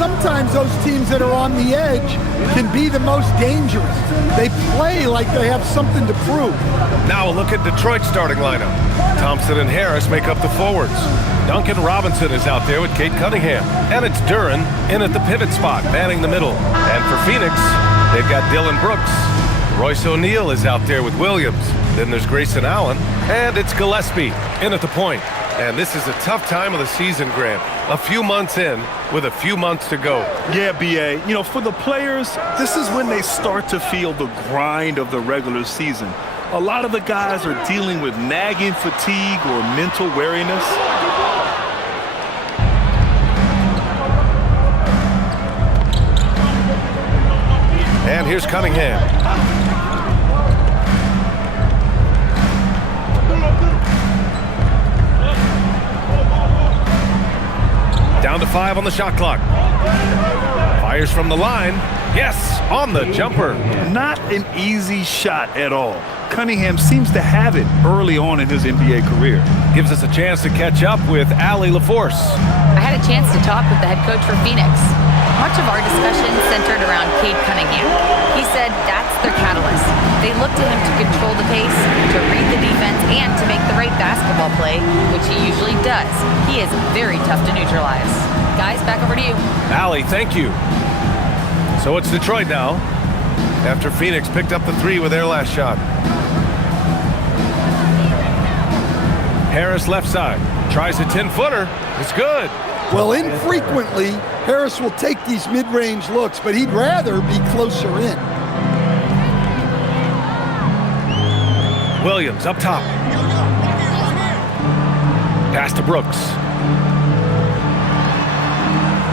sometimes those teams that are on the edge can be the most dangerous. They play like they have something to prove. Now a look at Detroit's starting lineup. Thompson and Harris make up the forwards. Duncan Robinson is out there with Kate Cunningham. And it's Duren in at the pivot spot, manning the middle. And for Phoenix, they've got Dylan Brooks. Royce O'Neal is out there with Williams. Then there's Grayson Allen. And it's Gillespie in at the point. And this is a tough time of the season, Grant. A few months in with a few months to go. Yeah, B.A. You know, for the players, this is when they start to feel the grind of the regular season. A lot of the guys are dealing with nagging fatigue or mental weariness. And here's Cunningham. Down to 5 on the shot clock. Fires from the line. Yes, on the jumper. Not an easy shot at all. Cunningham seems to have it early on in his NBA career. Gives us a chance to catch up with Allie LaForce. I had a chance to talk with the head coach for Phoenix. Much of our discussion centered around Cade Cunningham. He said that's their catalyst. They look to him to control the pace, to read the defense, and to make the right basketball play, which he usually does. He is very tough to neutralize. Guys, back over to you. Allie, thank you. So it's Detroit now, after Phoenix picked up the 3 with their last shot. Harris left side, tries a 10-footer. It's good. Well, infrequently, Harris will take these mid-range looks, but he'd rather be closer in. Williams up top. Pass to Brooks.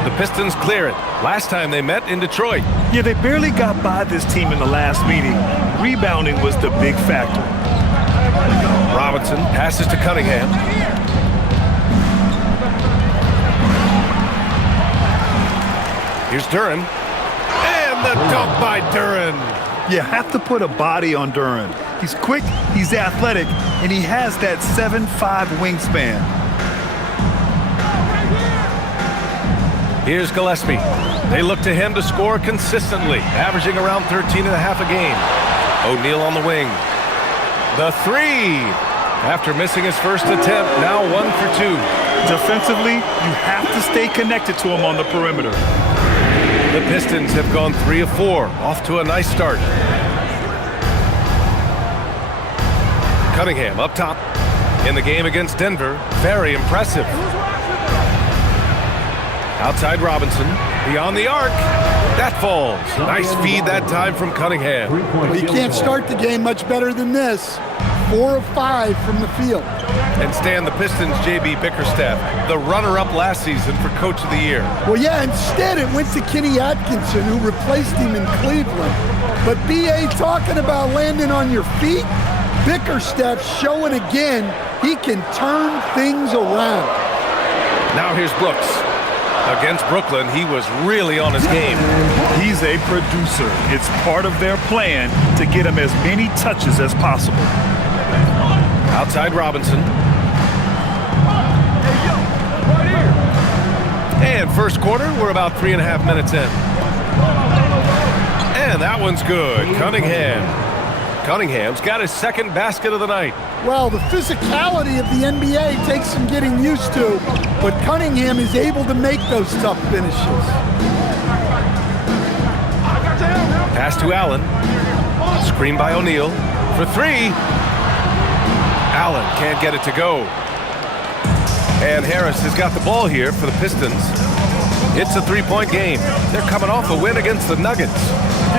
The Pistons clear it. Last time they met in Detroit. Yeah, they barely got by this team in the last meeting. Rebounding was the big factor. Robinson passes to Cunningham. Here's Duren. And the dunk by Duren. You have to put a body on Duren. He's quick, he's athletic, and he has that 7'5" wingspan. Here's Gillespie. They look to him to score consistently, averaging around 13.5 a game. O'Neal on the wing. The 3. After missing his first attempt, now 1 for 2. Defensively, you have to stay connected to him on the perimeter. The Pistons have gone 3 of 4, off to a nice start. Cunningham up top. In the game against Denver, very impressive. Outside Robinson, beyond the arc. That falls. Nice feed that time from Cunningham. Well, you can't start the game much better than this. 4 of 5 from the field. And Stan, the Pistons' J.B. Bickerstaff, the runner-up last season for Coach of the Year. Well, yeah, instead it went to Kenny Atkinson, who replaced him in Cleveland. But B.A. talking about landing on your feet, Bickerstaff showing again he can turn things around. Now here's Brooks. Against Brooklyn, he was really on his game. He's a producer. It's part of their plan to get him as many touches as possible. Outside Robinson. And first quarter, we're about 3.5 minutes in. And that one's good. Cunningham's got his second basket of the night. Well, the physicality of the NBA takes some getting used to, but Cunningham is able to make those tough finishes. Pass to Allen. Screen by O'Neal for 3. Allen can't get it to go. And Harris has got the ball here for the Pistons. It's a 3-point game. They're coming off a win against the Nuggets.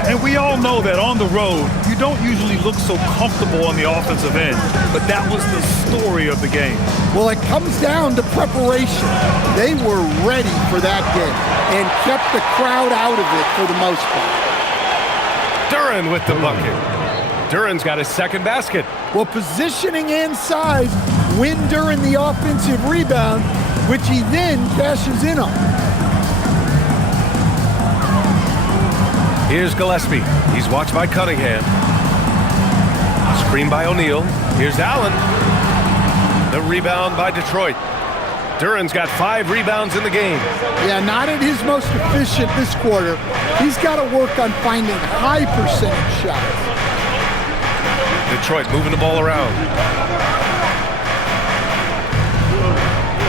And we all know that on the road, you don't usually look so comfortable on the offensive end. But that was the story of the game. Well, it comes down to preparation. They were ready for that game and kept the crowd out of it for the most part. Duren with the bucket. Duren's got his second basket. Well, positioning and size win Duren the offensive rebound, which he then cashes in on. Here's Gillespie. He's watched by Cunningham. Screen by O'Neal. Here's Allen. The rebound by Detroit. Duren's got 5 rebounds in the game. Yeah, not at his most efficient this quarter. He's got to work on finding high percentage shots. Detroit moving the ball around.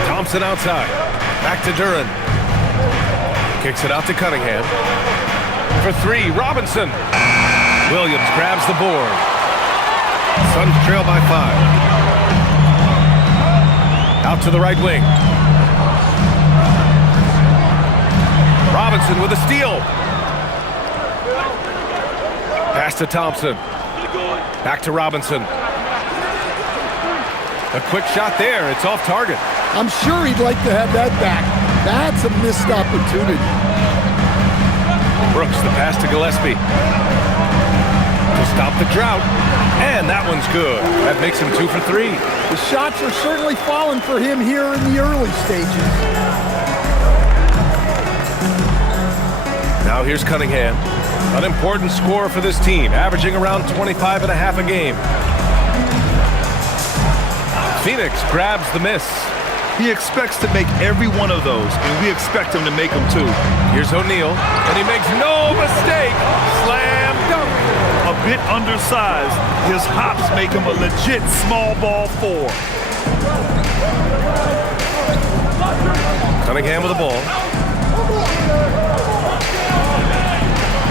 Thompson outside. Back to Duren. Kicks it out to Cunningham. For 3, Robinson. Williams grabs the board. Suns trail by 5. Out to the right wing. Robinson with a steal. Pass to Thompson. Back to Robinson. A quick shot there. It's off target. I'm sure he'd like to have that back. That's a missed opportunity. Brooks, the pass to Gillespie. To stop the drought. And that one's good. That makes him 2 for 3. The shots are certainly falling for him here in the early stages. Now here's Cunningham. An important scorer for this team, averaging around 25 and a half a game. Phoenix grabs the miss. He expects to make every one of those, and we expect him to make them too. Here's O'Neal, and he makes no mistake. Slam dunk. A bit undersized, his hops make him a legit small ball 4. Cunningham with the ball.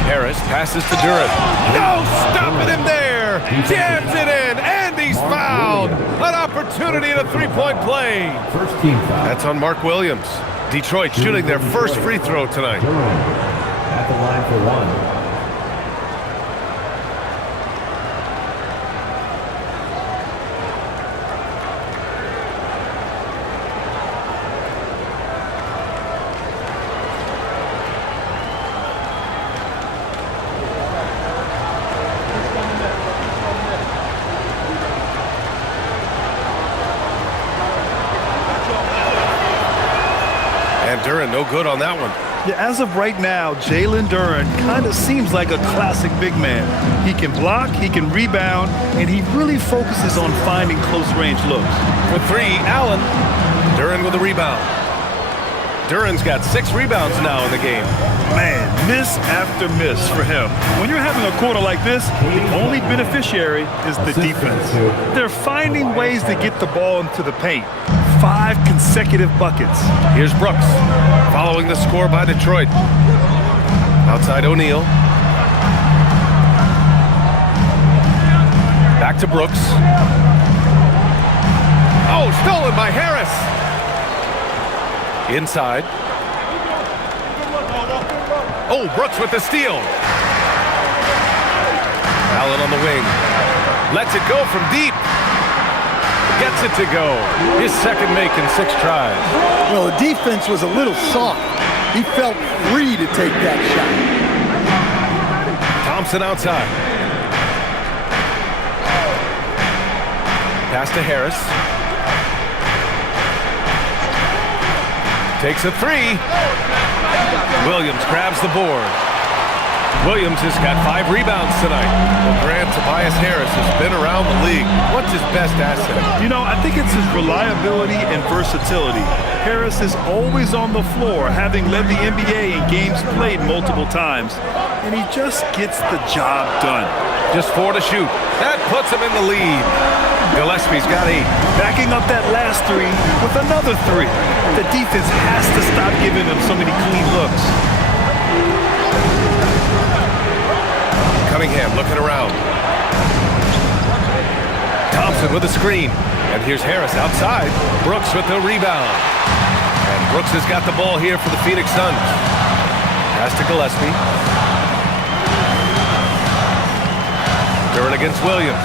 Harris passes to Duren. No stopping him there. Jams it in, and he's fouled. An opportunity in a 3-point play. First team foul. That's on Mark Williams. Detroit shooting their first free throw tonight. At the line for 1. Duren, no good on that one. Yeah, as of right now, Jalen Duren kind of seems like a classic big man. He can block, he can rebound, and he really focuses on finding close-range looks. For 3, Allen. Duren with a rebound. Duren's got 6 rebounds now in the game. Man, miss after miss for him. When you're having a quarter like this, the only beneficiary is the defense. They're finding ways to get the ball into the paint. 5 consecutive buckets. Here's Brooks, following the score by Detroit. Outside O'Neal. Back to Brooks. Oh, stolen by Harris. Inside. Oh, Brooks with the steal. Allen on the wing. Lets it go from deep. Gets it to go. His second make in 6 tries. Well, the defense was a little soft. He felt free to take that shot. Thompson outside. Pass to Harris. Takes a 3. Williams grabs the board. Williams has got 5 rebounds tonight. Well, Grant, Tobias Harris has been around the league. What's his best asset? You know, I think it's his reliability and versatility. Harris is always on the floor, having led the NBA in games played multiple times. And he just gets the job done. Just 4 to shoot. That puts him in the lead. Gillespie's got 8. Backing up that last 3 with another 3. The defense has to stop giving them so many clean looks. Cunningham looking around. Thompson with a screen. And here's Harris outside. Brooks with the rebound. And Brooks has got the ball here for the Phoenix Suns. Pass to Gillespie. Duren against Williams.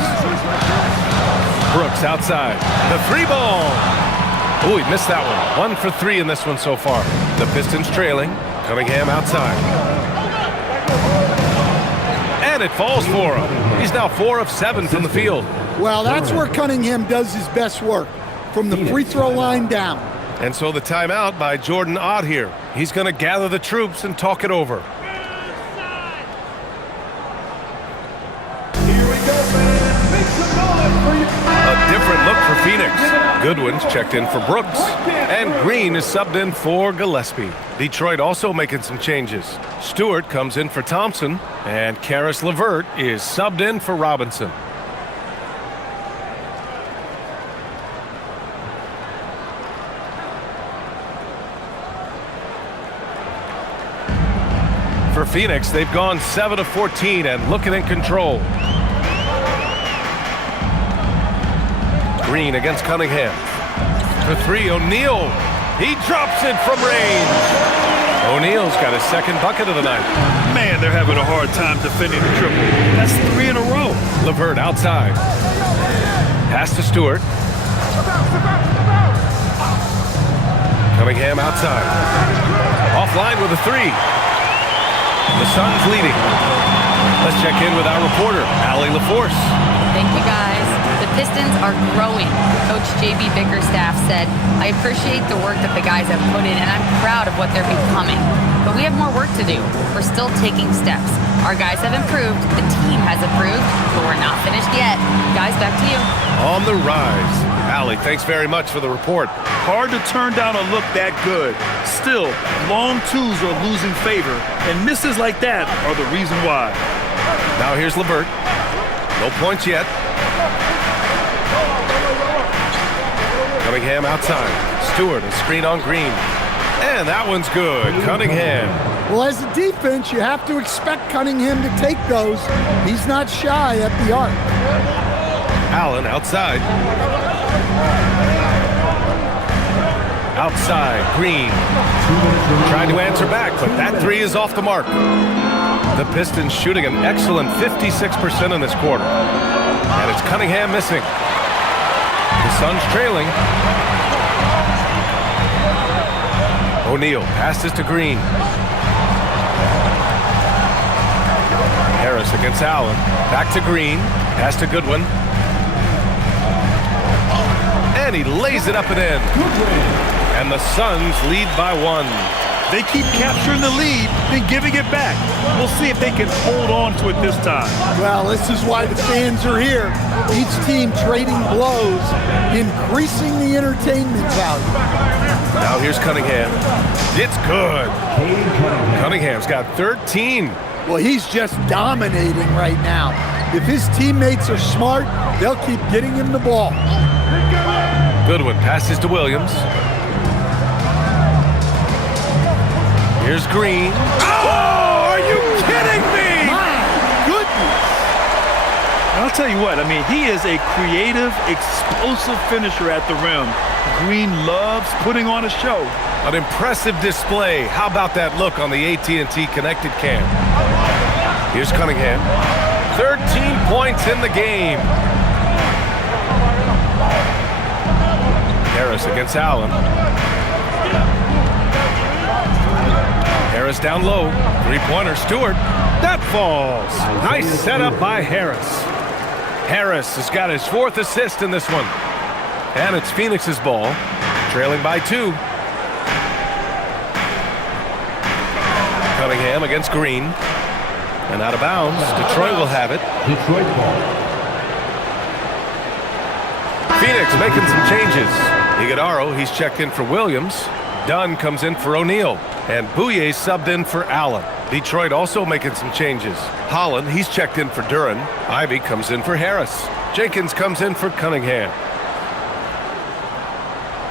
Brooks outside. The 3 ball. Oh, he missed that one. 1 for 3 in this one so far. The Pistons trailing. Cunningham outside. And it falls for him. He's now 4 of 7 from the field. Well, that's where Cunningham does his best work, from the free throw line down. And so the timeout by Jordan Ott here. He's going to gather the troops and talk it over. Here we go, man. Make some noise. A different look for Phoenix. Goodwin's checked in for Brooks. And Green is subbed in for Gillespie. Detroit also making some changes. Stewart comes in for Thompson. And Karis LeVert is subbed in for Robinson. For Phoenix, they've gone 7 of 14 and looking in control. Green against Cunningham. For three, O'Neal. He drops it from range. O'Neal's got his second bucket of the night. Man, they're having a hard time defending the triple. That's 3 in a row. LeVert outside. Pass to Stewart. Cunningham outside. Offline with a three. The Suns leading. Let's check in with our reporter, Allie LaForce. Thank you, guys. The Pistons are growing. Coach J.B. Bickerstaff said, I appreciate the work that the guys have put in, and I'm proud of what they're becoming. But we have more work to do. We're still taking steps. Our guys have improved. The team has improved, but we're not finished yet. Guys, back to you. On the rise. Allie, thanks very much for the report. Hard to turn down a look that good. Still, long twos are losing favor, and misses like that are the reason why. Now here's LeVert. No points yet. Cunningham outside. Stewart, a screen on Green. And that one's good. Cunningham. Well, as a defense, you have to expect Cunningham to take those. He's not shy at the arc. Allen outside. Outside, Green. Trying to answer back, but that three is off the mark. The Pistons shooting an excellent 56% in this quarter. And it's Cunningham missing. The Suns trailing. O'Neal passes to Green. Harris against Allen. Back to Green. Pass to Goodwin. And he lays it up and in. And the Suns lead by 1. They keep capturing the lead, then giving it back. We'll see if they can hold on to it this time. Well, this is why the fans are here. Each team trading blows, increasing the entertainment value. Now here's Cunningham. It's good. Cunningham's got 13. Well, he's just dominating right now. If his teammates are smart, they'll keep getting him the ball. Goodwin passes to Williams. Here's Green. Oh, are you kidding me? My goodness. I'll tell you what, I mean, he is a creative, explosive finisher at the rim. Green loves putting on a show. An impressive display. How about that look on the AT&T Connected cam? Here's Cunningham. 13 points in the game. Harris against Allen. Harris down low. Three-pointer, Stewart. That falls. Nice setup by Harris. Harris has got his 4th assist in this one. And it's Phoenix's ball, trailing by 2. Cunningham against Green. And out of bounds. Detroit will have it. Detroit ball. Phoenix making some changes. Iguodaro, he's checked in for Williams. Dunn comes in for O'Neal. And Bouye subbed in for Allen. Detroit also making some changes. Holland, he's checked in for Duren. Ivy comes in for Harris. Jenkins comes in for Cunningham.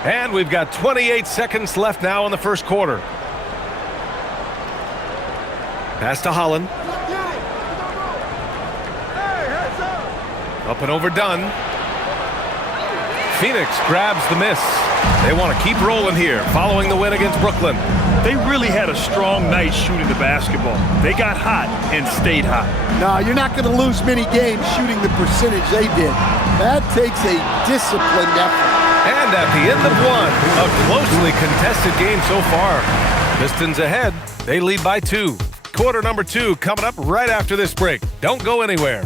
And we've got 28 seconds left now in the first quarter. Pass to Holland. Up and over Dunn. Phoenix grabs the miss. They want to keep rolling here, following the win against Brooklyn. They really had a strong night shooting the basketball. They got hot and stayed hot. No, you're not going to lose many games shooting the percentage they did. That takes a disciplined effort. And at the end of one, a closely contested game so far. Pistons ahead. They lead by 2. Quarter number 2 coming up right after this break. Don't go anywhere.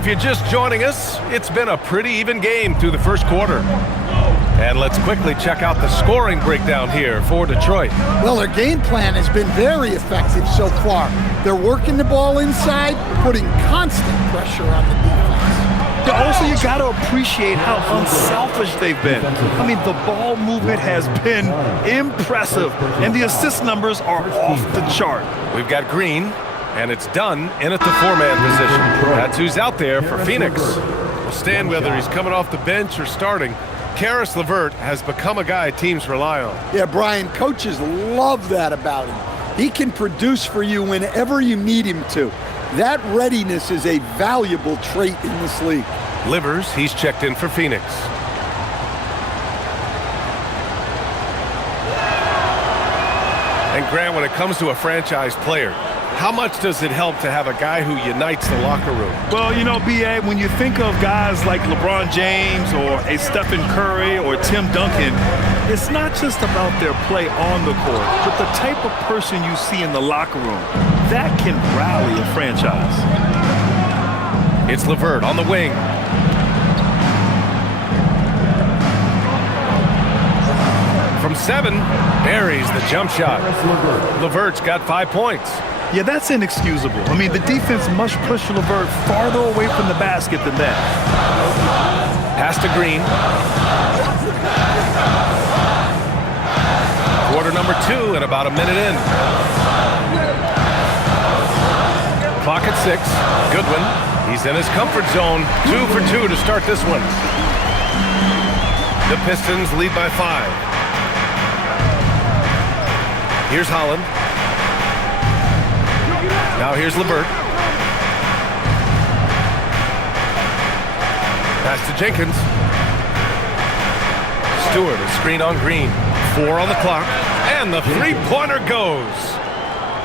if you're just joining us, it's been a pretty even game through the first quarter. And let's quickly check out the scoring breakdown here for Detroit. Well, their game plan has been very effective so far. They're working the ball inside, putting constant pressure on the defense. Also, you got to appreciate how unselfish they've been. I mean, the ball movement has been impressive, and the assist numbers are off the chart. We've got Green, and it's done in at the four-man position. That's who's out there for Phoenix. We'll stand whether he's coming off the bench or starting. Caris LeVert has become a guy teams rely on. Yeah, Brian, coaches love that about him. He can produce for you whenever you need him to. That readiness is a valuable trait in this league. Livers, he's checked in for Phoenix. And Grant, when it comes to a franchise player, how much does it help to have a guy who unites the locker room? Well, you know, B.A., when you think of guys like LeBron James or a Stephen Curry or Tim Duncan, it's not just about their play on the court, but the type of person you see in the locker room. That can rally a franchise. It's LeVert on the wing. From 7, buries the jump shot. LeVert's got 5 points. Yeah, that's inexcusable. I mean, the defense must push LeVert farther away from the basket than that. Pass to Green. Quarter number 2 and about a minute in. Clock at 6. Goodwin. He's in his comfort zone. 2 for 2 to start this one. The Pistons lead by 5. Here's Holland. Now here's LeVert. Pass to Jenkins. Stewart, a screen on Green. 4 on the clock. And the three-pointer goes.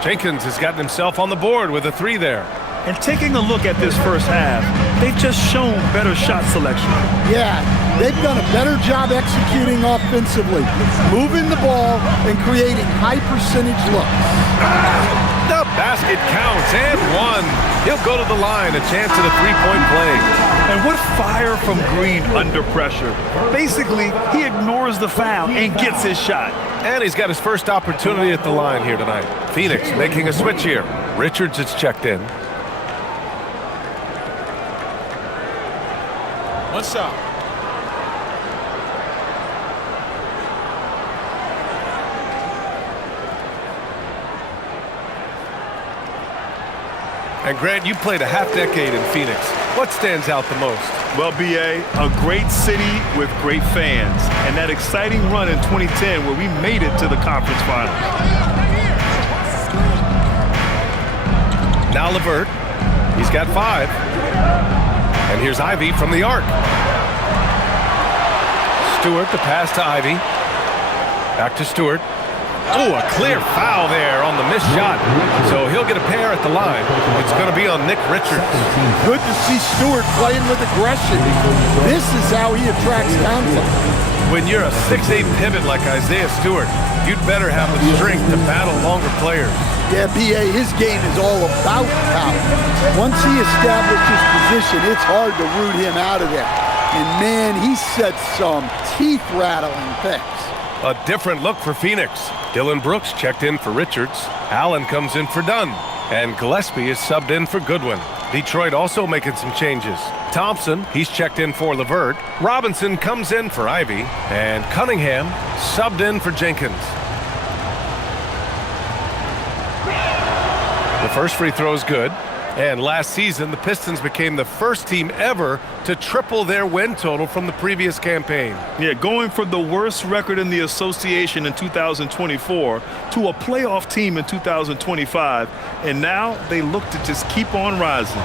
Jenkins has gotten himself on the board with a 3 there. And taking a look at this first half, they've just shown better shot selection. Yeah, they've done a better job executing offensively, moving the ball and creating high-percentage looks. The basket counts, and 1. He'll go to the line, a chance at a three-point play. And what fire from Green under pressure. Basically, he ignores the foul and gets his shot. And he's got his first opportunity at the line here tonight. Phoenix making a switch here. Richards is checked in. What's up? And Grant, you played a half-decade in Phoenix. What stands out the most? Well, B.A., a great city with great fans. And that exciting run in 2010 where we made it to the conference finals. Now LeVert. He's got 5. And here's Ivy from the arc. Stewart, the pass to Ivy. Back to Stewart. Oh, a clear foul there on the missed shot. So he'll get a pair at the line. It's going to be on Nick Richards. Good to see Stewart playing with aggression. This is how he attracts contact. When you're a 6'8 pivot like Isaiah Stewart, you'd better have the strength to battle longer players. Yeah, B.A., his game is all about power. Once he establishes position, it's hard to root him out of there. And, man, he sets some teeth-rattling picks. A different look for Phoenix. Dylan Brooks checked in for Richards. Allen comes in for Dunn. And Gillespie is subbed in for Goodwin. Detroit also making some changes. Thompson, he's checked in for LeVert. Robinson comes in for Ivy. And Cunningham subbed in for Jenkins. The first free throw is good. And last season, the Pistons became the first team ever to triple their win total from the previous campaign. Yeah, going from the worst record in the association in 2024 to a playoff team in 2025. And now they look to just keep on rising.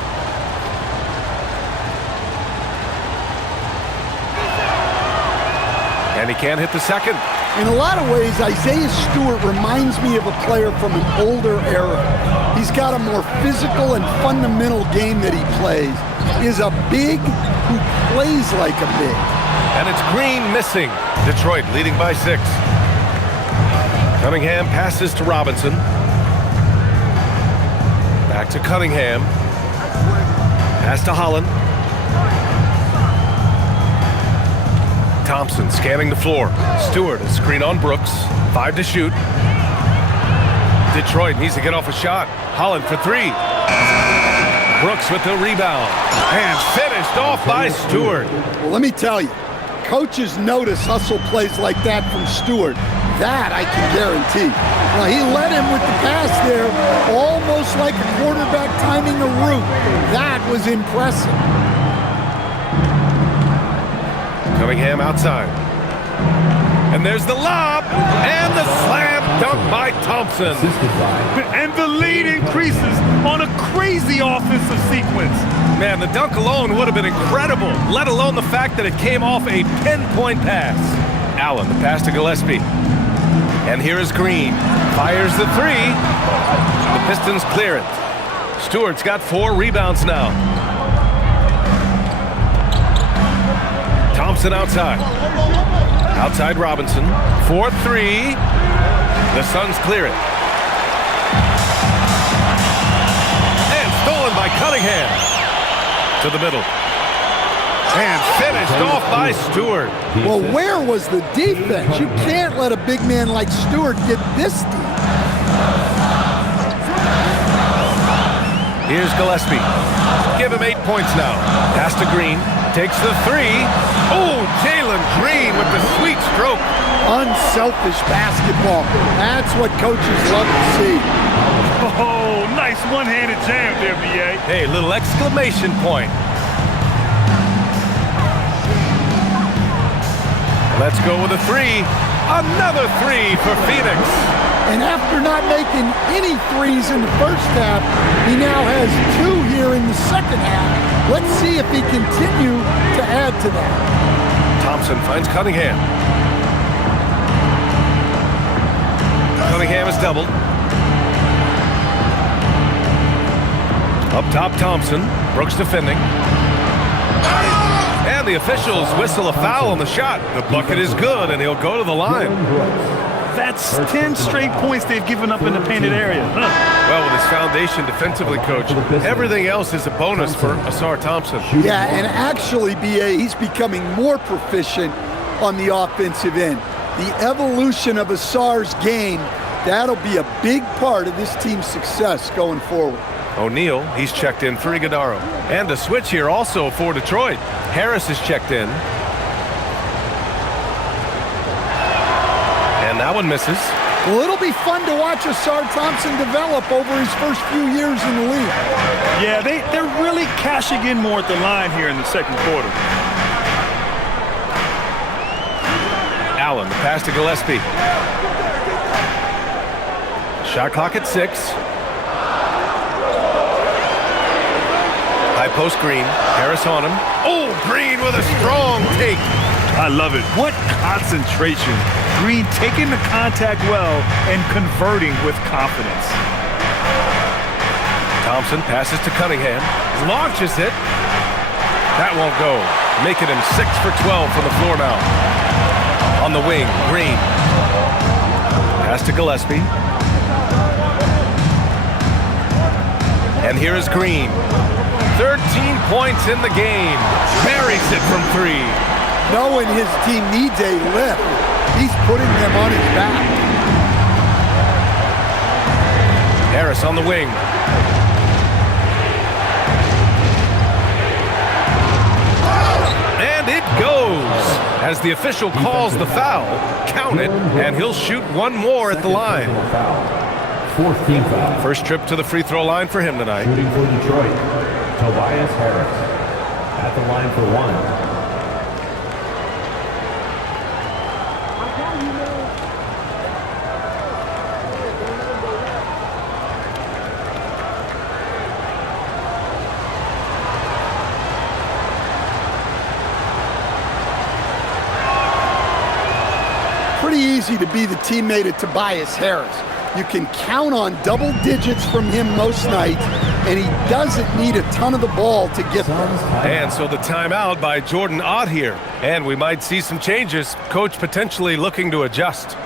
And he can't hit the second. In a lot of ways, Isaiah Stewart reminds me of a player from an older era. He's got a more physical and fundamental game that he plays. Is a big who plays like a big. And it's Green missing. Detroit leading by 6. Cunningham passes to Robinson. Back to Cunningham. Pass to Holland. Thompson scanning the floor. Stewart, a screen on Brooks. 5 to shoot. Detroit needs to get off a shot. Holland for 3. Brooks with the rebound. And finished off by Stewart. Well, let me tell you, coaches notice hustle plays like that from Stewart. That I can guarantee. Now, he led him with the pass there, almost like a quarterback timing a route. That was impressive. Cunningham outside. And there's the lob. And the slam dunk by Thompson. And the lead increases on a crazy offensive sequence. Man, the dunk alone would have been incredible, let alone the fact that it came off a pinpoint pass. Allen, the pass to Gillespie. And here is Green. Fires the 3. The Pistons clear it. Stewart's got 4 rebounds now. Thompson outside. Outside Robinson. 4-3. The Suns clear it. And stolen by Cunningham. To the middle. And finished off by Stewart. Well, where was the defense? You can't let a big man like Stewart get this deep. Here's Gillespie. Give him 8 points now. Pass to Green. Takes the 3. Oh, Jalen Green with the sweet stroke. Unselfish basketball. That's what coaches love to see. Oh, nice one-handed jam there, B.A. Hey, little exclamation point. Let's go with a 3. Another 3 for Phoenix. And after not making any threes in the first half, he now has 2 here in the second half. Let's see if he continue to add to that. Thompson finds Cunningham. Cunningham is doubled. Up top, Thompson. Brooks defending. And the officials whistle a foul on the shot. The bucket is good, and he'll go to the line. That's 10 straight points they've given up in the painted area. Well, with his foundation defensively, Coach, everything else is a bonus for Asar Thompson. Yeah, and actually, B.A., he's becoming more proficient on the offensive end. The evolution of Asar's game, that'll be a big part of this team's success going forward. O'Neal, he's checked in for Iguodaro. And a switch here also for Detroit. Harris is checked in. And that one misses. Well, it'll be fun to watch Asar Thompson develop over his first few years in the league. Yeah, they're really cashing in more at the line here in the second quarter. Allen, the pass to Gillespie. Shot clock at 6. High post Green. Harris on him. Oh, Green with a strong take. I love it. What concentration. Green taking the contact well and converting with confidence. Thompson passes to Cunningham. Launches it. That won't go. Making him 6 for 12 from the floor now. On the wing, Green. Pass to Gillespie. And here is Green. 13 points in the game. Buries it from 3. Knowing his team needs a lift, he's putting them on his back. Harris on the wing. And it goes. As the official calls the foul, count it, and he'll shoot one more at the line. 4th team foul. First trip to the free throw line for him tonight. Shooting for Detroit, Tobias Harris. At the line for 1. Pretty easy to be the teammate of Tobias Harris. You can count on double digits from him most nights, and he doesn't need a ton of the ball to get there. And so the timeout by Jordan Ott here. And we might see some changes. Coach potentially looking to adjust.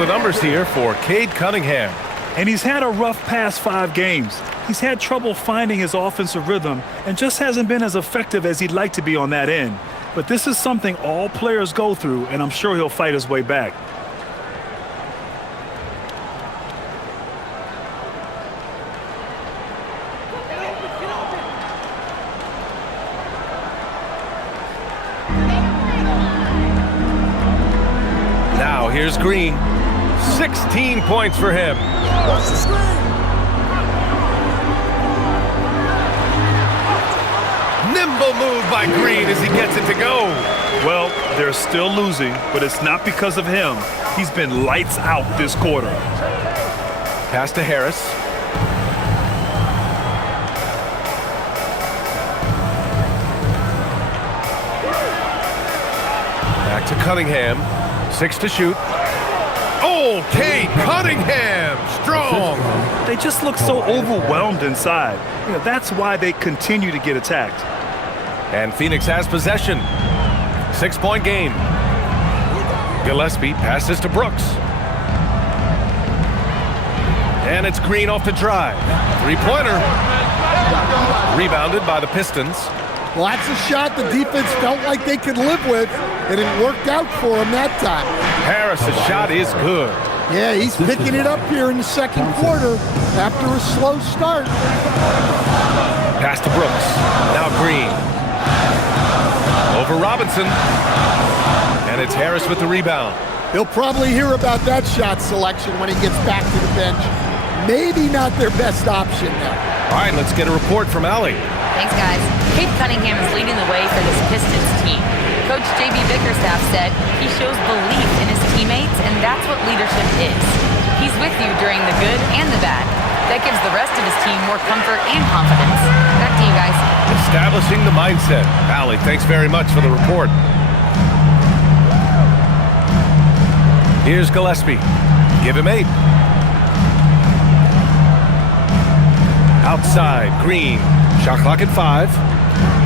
of the numbers here for Cade Cunningham. And he's had a rough past 5 games. He's had trouble finding his offensive rhythm and just hasn't been as effective as he'd like to be on that end. But this is something all players go through, and I'm sure he'll fight his way back. Now here's Green. 16 points for him. Nimble move by Green as he gets it to go. Well, they're still losing, but it's not because of him. He's been lights out this quarter. Pass to Harris. Back to Cunningham. 6 to shoot. Oh, Cade Cunningham, strong. They just look so overwhelmed inside. You know, that's why they continue to get attacked. And Phoenix has possession. 6-point game. Gillespie passes to Brooks. And it's Green off the drive. 3-pointer. Rebounded by the Pistons. Well, that's a shot the defense felt like they could live with, and it worked out for him that time. Harris' shot is good. Yeah, he's picking it up here in the second quarter after a slow start. Pass to Brooks. Now Green. Over Robinson. And it's Harris with the rebound. He'll probably hear about that shot selection when he gets back to the bench. Maybe not their best option now. All right, let's get a report from Allie. Thanks, guys. Cade Cunningham is leading the way for this Pistons team. Coach J.B. Bickerstaff said he shows belief in his teammates, and that's what leadership is. He's with you during the good and the bad. That gives the rest of his team more comfort and confidence. Back to you guys. Establishing the mindset. Allie, thanks very much for the report. Here's Gillespie. Give him 8. Outside, Green. Shot clock at 5.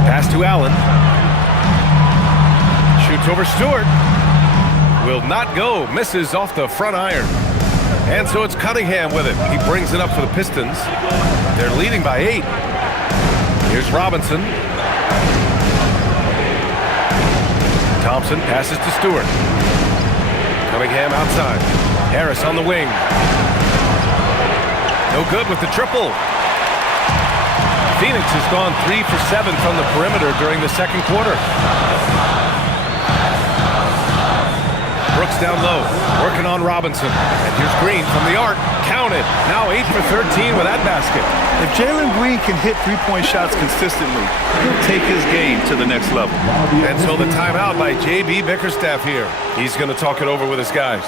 Pass to Allen. Shoots over Stewart. Will not go. Misses off the front iron. And so it's Cunningham with it. He brings it up for the Pistons. They're leading by 8. Here's Robinson. Thompson passes to Stewart. Cunningham outside. Harris on the wing. No good with the triple. Phoenix has gone 3 for 7 from the perimeter during the second quarter. Brooks down low, working on Robinson. And here's Green from the arc. Counted. Now 8 for 13 with that basket. If Jalen Green can hit three-point shots consistently, he'll take his game to the next level. And so the timeout by J.B. Bickerstaff here. He's going to talk it over with his guys.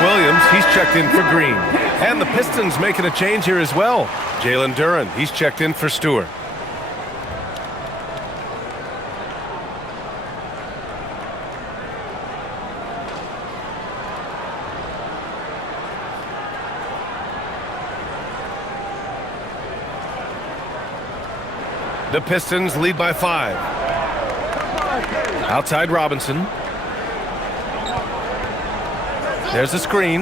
Williams, he's checked in for Green. And the Pistons making a change here as well. Jalen Duren, he's checked in for Stewart. The Pistons lead by 5. Outside Robinson. There's the screen.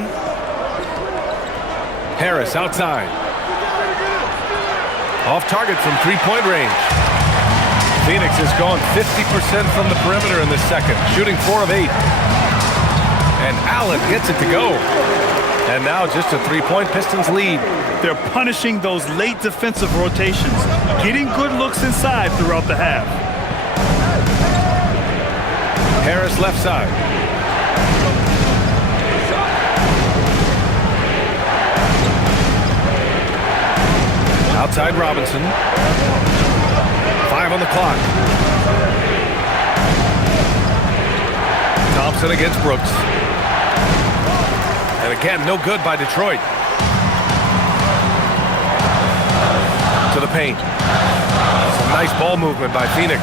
Harris outside. Off target from three-point range. Phoenix has gone 50% from the perimeter in the second, shooting 4 of 8. And Allen gets it to go. And now just a three-point Pistons lead. They're punishing those late defensive rotations, getting good looks inside throughout the half. Harris left side. Outside Robinson. 5 on the clock. Thompson against Brooks. And again, no good by Detroit. To the paint. Some nice ball movement by Phoenix.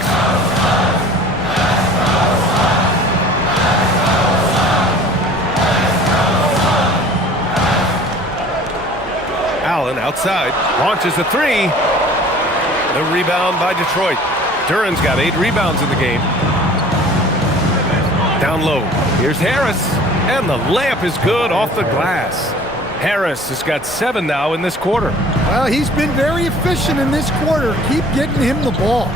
Allen outside, launches a three. The rebound by Detroit. Duran's got 8 rebounds in the game. Down low. Here's Harris. And the layup is good off the glass. Harris has got 7 now in this quarter. Well, he's been very efficient in this quarter. Keep getting him the ball.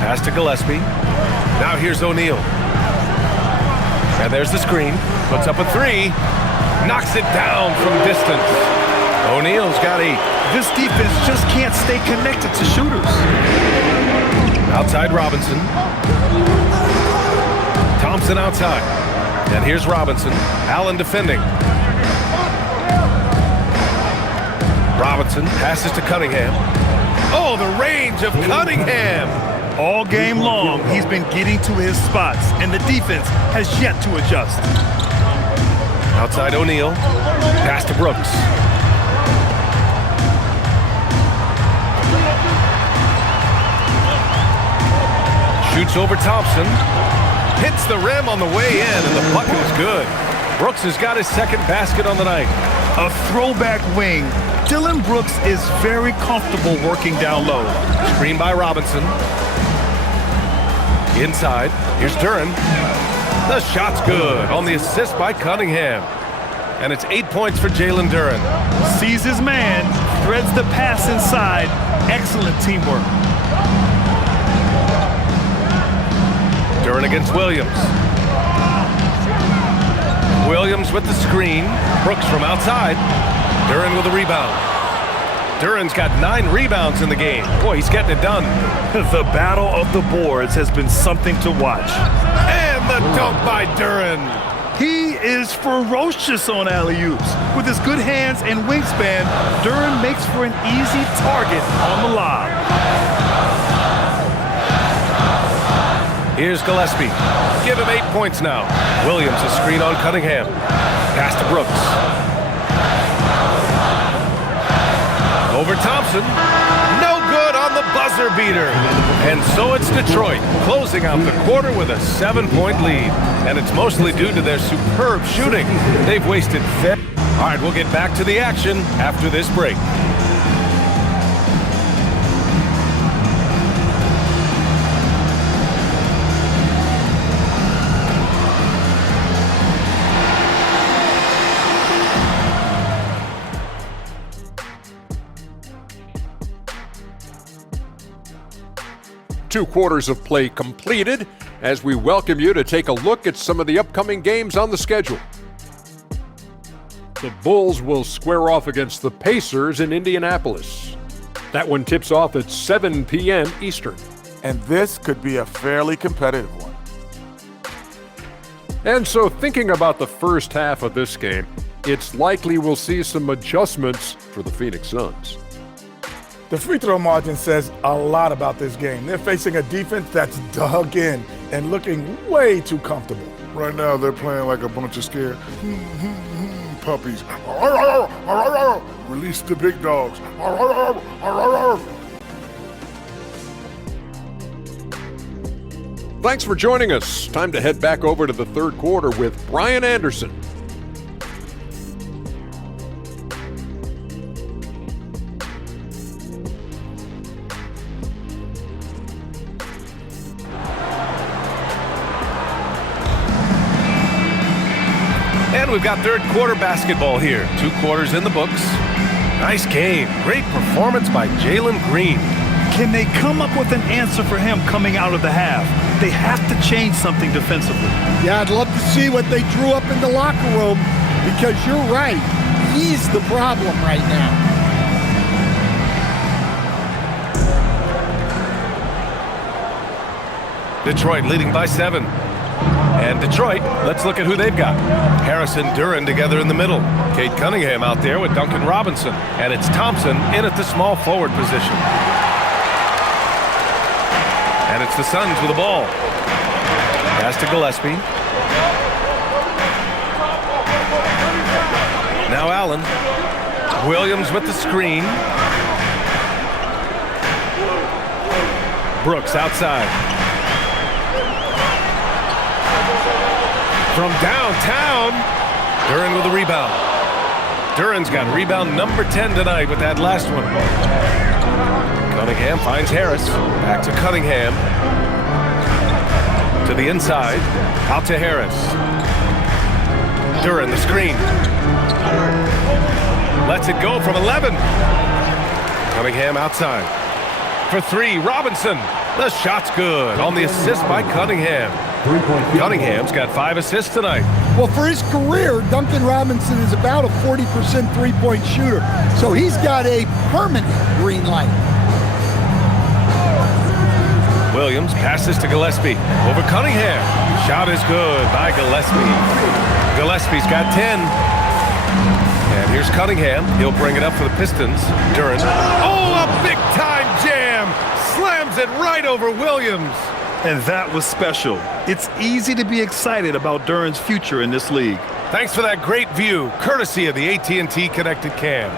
Pass to Gillespie. Now here's O'Neal. And there's the screen. Puts up a 3. Knocks it down from distance. O'Neal's got 8. This defense just can't stay connected to shooters. Outside Robinson. Thompson outside. And here's Robinson. Allen defending. Robinson passes to Cunningham. Oh, the range of Cunningham. All game long, he's been getting to his spots, and the defense has yet to adjust. Outside O'Neal. Pass to Brooks. Shoots over Thompson. Hits the rim on the way in, and the bucket is good. Brooks has got his second basket on the night. A throwback wing. Dylan Brooks is very comfortable working down low. Screen by Robinson. Inside. Here's Duran. The shot's good on the assist by Cunningham. And it's 8 points for Jalen Duran. Sees his man, threads the pass inside. Excellent teamwork. Duran against Williams. Williams with the screen. Brooks from outside. Duran with a rebound. Duran's got 9 rebounds in the game. Boy, he's getting it done. The battle of the boards has been something to watch. And the dunk by Duran. He is ferocious on alley-oops. With his good hands and wingspan, Duran makes for an easy target on the lob. Here's Gillespie. Give him 8 points now. Williams a screen on Cunningham. Pass to Brooks. Over Thompson. No good on the buzzer beater. And so it's Detroit closing out the quarter with a 7-point lead. And it's mostly due to their superb shooting. They've wasted. All right, we'll get back to the action after this break. Two quarters of play completed as we welcome you to take a look at some of the upcoming games on the schedule. The Bulls will square off against the Pacers in Indianapolis. That one tips off at 7 p.m. Eastern. And this could be a fairly competitive one. And so thinking about the first half of this game, it's likely we'll see some adjustments for the Phoenix Suns. The free throw margin says a lot about this game. They're facing a defense that's dug in and looking way too comfortable. Right now, they're playing like a bunch of scared puppies. Release the big dogs. Thanks for joining us. Time to head back over to the third quarter with Brian Anderson. And we've got third quarter basketball here. 2 quarters in the books. Nice game. Great performance by Jalen Green. Can they come up with an answer for him coming out of the half? They have to change something defensively. Yeah, I'd love to see what they drew up in the locker room, because you're right. He's the problem right now. Detroit leading by 7. And Detroit, let's look at who they've got. Harris and Duren together in the middle. Kate Cunningham out there with Duncan Robinson. And it's Thompson in at the small forward position. And it's the Suns with the ball. Pass to Gillespie. Now Allen. Williams with the screen. Brooks outside. From downtown, Duren with a rebound. Duren's got rebound number 10 tonight with that last one. Cunningham finds Harris. Back to Cunningham. To the inside. Out to Harris. Duren, the screen. Lets it go from 11. Cunningham outside. For 3, Robinson. The shot's good on the assist by Cunningham. Cunningham's got 5 assists tonight. Well, for his career, Duncan Robinson is about a 40% three-point shooter, so he's got a permanent green light. Williams passes to Gillespie. Over Cunningham. Shot is good by Gillespie. Gillespie's got 10. And here's Cunningham. He'll bring it up for the Pistons. Duren. Oh, a big-time jam! Slams it right over Williams. And that was special. It's easy to be excited about Duren's future in this league. Thanks for that great view, courtesy of the AT&T Connected Cam.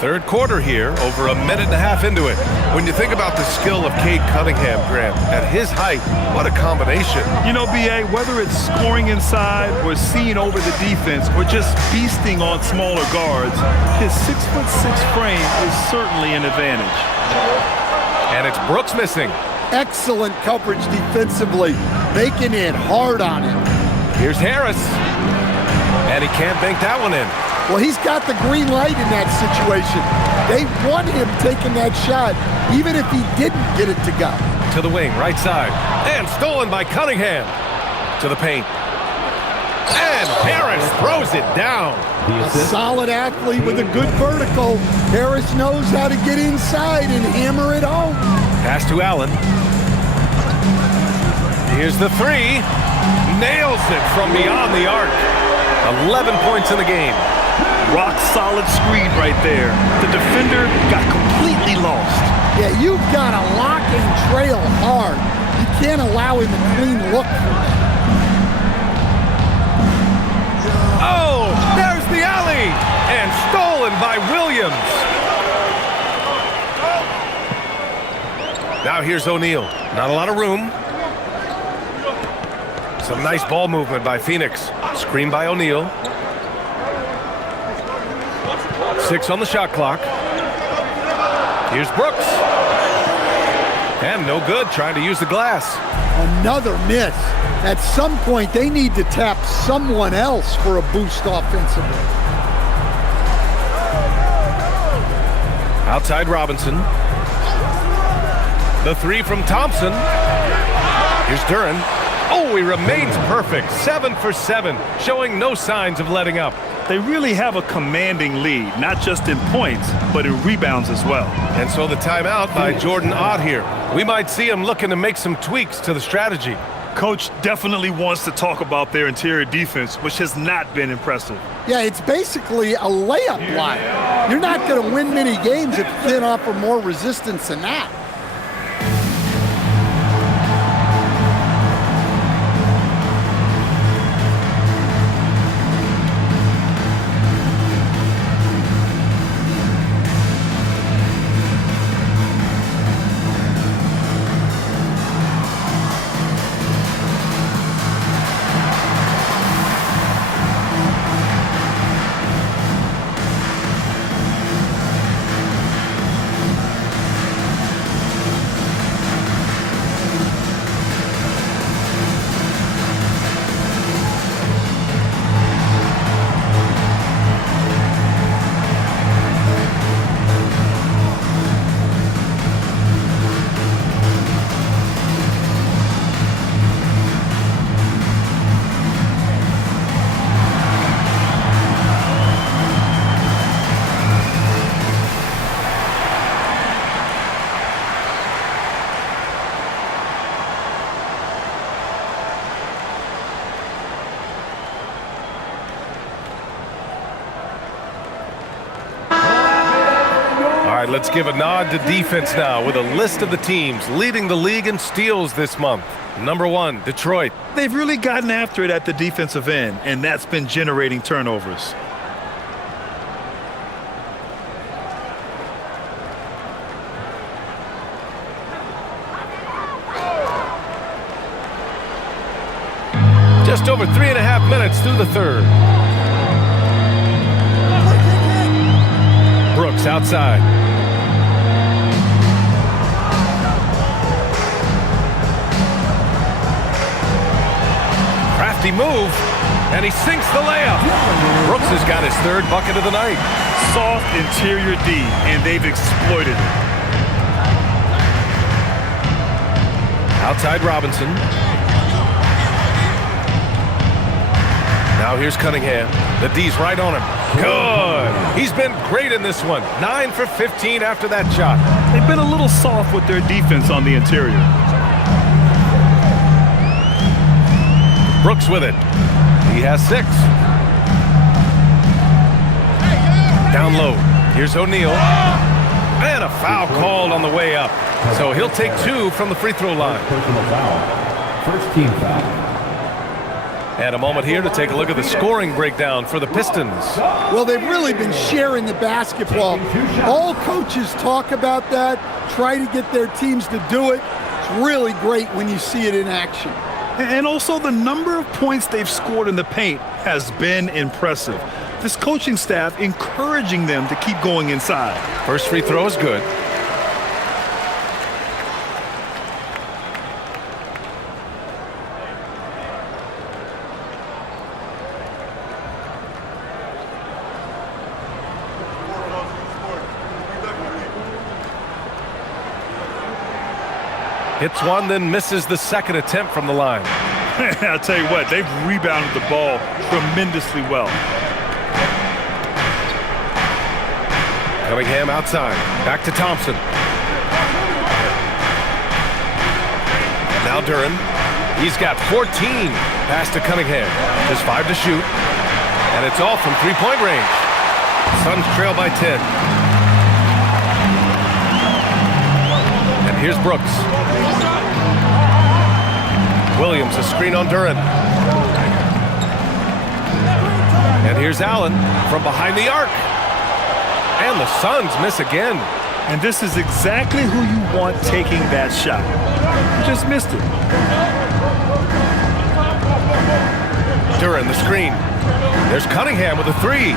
Third quarter here, over a minute and a half into it. When you think about the skill of Cade Cunningham, Grant, at his height, what a combination. You know, B.A., whether it's scoring inside or seeing over the defense or just feasting on smaller guards, his 6'6" frame is certainly an advantage. And it's Brooks missing. Excellent coverage defensively, making it hard on him. Here's Harris. And he can't bank that one in. Well, he's got the green light in that situation. They want him taking that shot, even if he didn't get it to go. To the wing, right side. And stolen by Cunningham. To the paint. And Harris throws it down. A solid athlete with a good vertical. Harris knows how to get inside and hammer it home. Pass to Allen. Here's the 3. Nails it from beyond the arc. 11 points in the game. Rock solid screen right there. The defender got completely lost. Yeah, you've got to lock and trail hard. You can't allow him a clean look for that. Oh, there's the alley. And stolen by Williams. Now here's O'Neal. Not a lot of room. Some nice ball movement by Phoenix. Screen by O'Neal. 6 on the shot clock. Here's Brooks. And no good, trying to use the glass. Another miss. At some point, they need to tap someone else for a boost offensively. Outside Robinson. The 3 from Thompson. Here's Duren. Oh, he remains perfect. 7 for 7, showing no signs of letting up. They really have a commanding lead, not just in points, but in rebounds as well. And so the timeout by Jordan Ott here. We might see him looking to make some tweaks to the strategy. Coach definitely wants to talk about their interior defense, which has not been impressive. Yeah, it's basically a layup line. You're not going to win many games if you can't offer more resistance than that. right, let's give a nod to defense now with a list of the teams leading the league in steals this month. Number 1, Detroit. They've really gotten after it at the defensive end, and that's been generating turnovers. Just over 3.5 minutes through the third. Brooks outside. Crafty move, and he sinks the layup. Brooks has got his third bucket of the night. Soft interior D, and they've exploited it. Outside Robinson. Now here's Cunningham. The D's right on him. Good. He's been great in this one. 9 for 15 after that shot. They've been a little soft with their defense on the interior. Brooks with it. He has 6. Down low. Here's O'Neal. And a foul called on the way up. So he'll take 2 from the free throw line. Personal foul. First team foul. And a moment here to take a look at the scoring breakdown for the Pistons. Well, they've really been sharing the basketball. All coaches talk about that, try to get their teams to do it. It's really great when you see it in action. And also the number of points they've scored in the paint has been impressive. This coaching staff encouraging them to keep going inside. First free throw is good. Hits one, then misses the second attempt from the line. I'll tell you what, they've rebounded the ball tremendously well. Cunningham outside. Back to Thompson. Now Duren. He's got 14. Pass to Cunningham. Just 5 to shoot. And it's all from three-point range. Suns trail by 10. And here's Brooks. Williams, a screen on Duren. And here's Allen from behind the arc. And the Suns miss again. And this is exactly who you want taking that shot. Just missed it. Duren, the screen. There's Cunningham with a 3.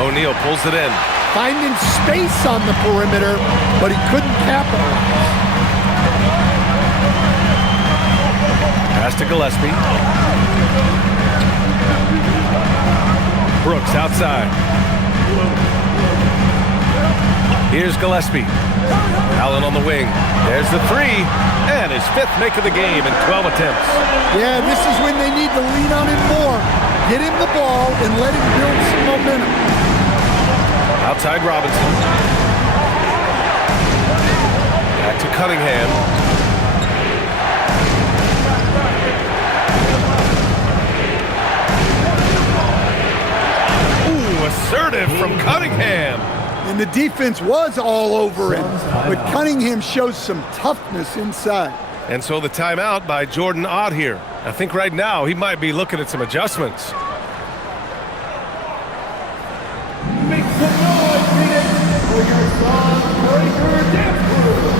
O'Neal pulls it in. Finding space on the perimeter, but he couldn't capitalize. Pass to Gillespie. Brooks outside. Here's Gillespie. Allen on the wing. There's the 3. And his 5th make of the game in 12 attempts. Yeah, this is when they need to lean on him more. Get him the ball and let him build some momentum. Outside Robinson. Back to Cunningham. Ooh, assertive from Cunningham. And the defense was all over him, but Cunningham shows some toughness inside. And so the timeout by Jordan Ott here. I think right now he might be looking at some adjustments. Make some noise, Phoenix, for your song breaker dance crew.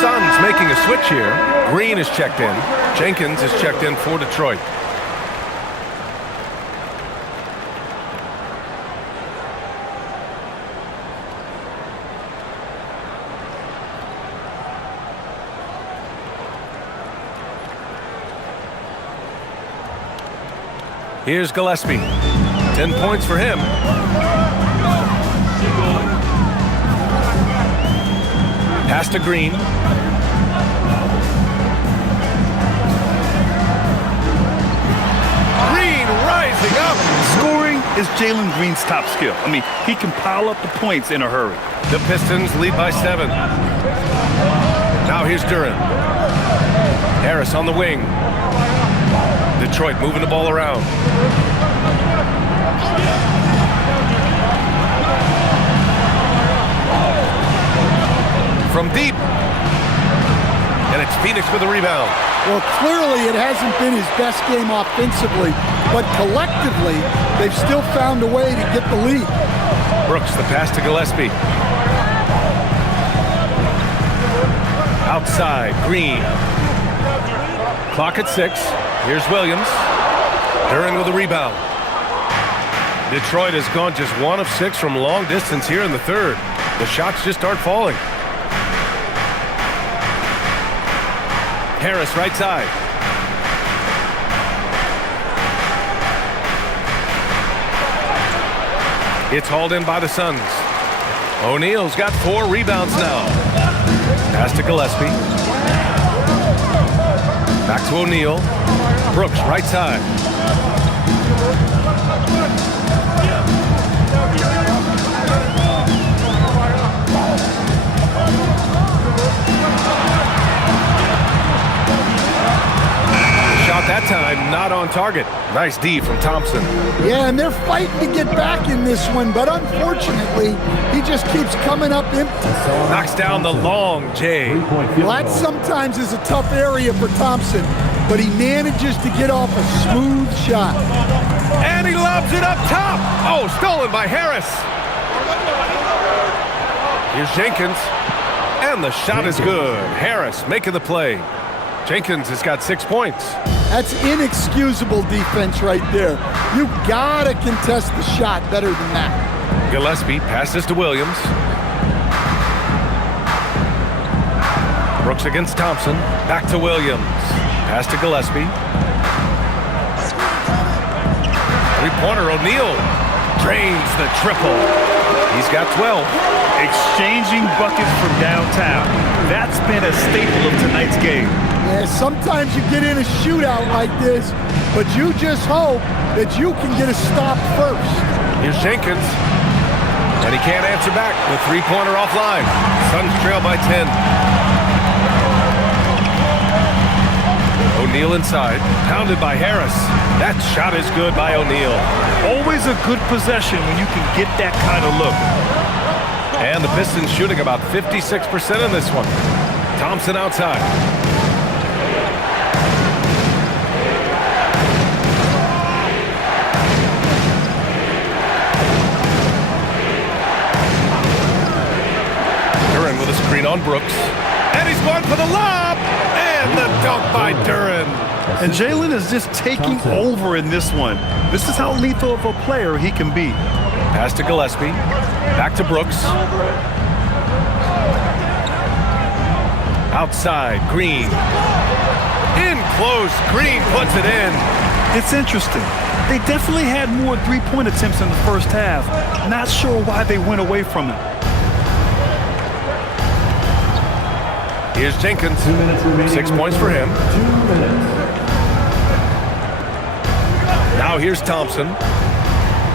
Suns making a switch here. Green is checked in. Jenkins is checked in for Detroit. Here's Gillespie. 10 points for him. Pass to Green. Green rising up. Scoring is Jalen Green's top skill. I mean, he can pile up the points in a hurry. The Pistons lead by 7. Now here's Duren. Harris on the wing. Detroit moving the ball around. From deep. And it's Phoenix with a rebound. Well, clearly it hasn't been his best game offensively, but collectively, they've still found a way to get the lead. Brooks, the pass to Gillespie. Outside, Green. Clock at 6. Here's Williams. Duren with a rebound. Detroit has gone just 1 of 6 from long distance here in the third. The shots just aren't falling. Harris right side. It's hauled in by the Suns. O'Neal's got 4 rebounds now. Pass to Gillespie. Back to O'Neal. Brooks right side. Shot that time, not on target. Nice D from Thompson. Yeah, and they're fighting to get back in this one, but unfortunately, he just keeps coming up empty. Knocks down the long J. Well, that sometimes is a tough area for Thompson, but he manages to get off a smooth shot. And he lobs it up top. Oh, stolen by Harris. Here's Jenkins. And the shot is good. Harris making the play. Jenkins has got 6 points. That's inexcusable defense right there. You gotta contest the shot better than that. Gillespie passes to Williams. Brooks against Thompson. Back to Williams. Pass to Gillespie. Three-pointer, O'Neal drains the triple. He's got 12. Exchanging buckets from downtown. That's been a staple of tonight's game. Yeah, sometimes you get in a shootout like this, but you just hope that you can get a stop first. Here's Jenkins. And he can't answer back. The three-pointer offline. Suns trail by 10. O'Neal inside. Pounded by Harris. That shot is good by O'Neal. Always a good possession when you can get that kind of look. And the Pistons shooting about 56% in this one. Thompson outside. Duren with a screen on Brooks. And he's going for the lob. And the dunk by Duren. And Jalen is just taking over in this one. This is how lethal of a player he can be. Pass to Gillespie. Back to Brooks. Outside, Green. In close, Green puts it in. It's interesting. They definitely had more three-point attempts in the first half. Not sure why they went away from it. Here's Jenkins. 6 points for him. Now here's Thompson.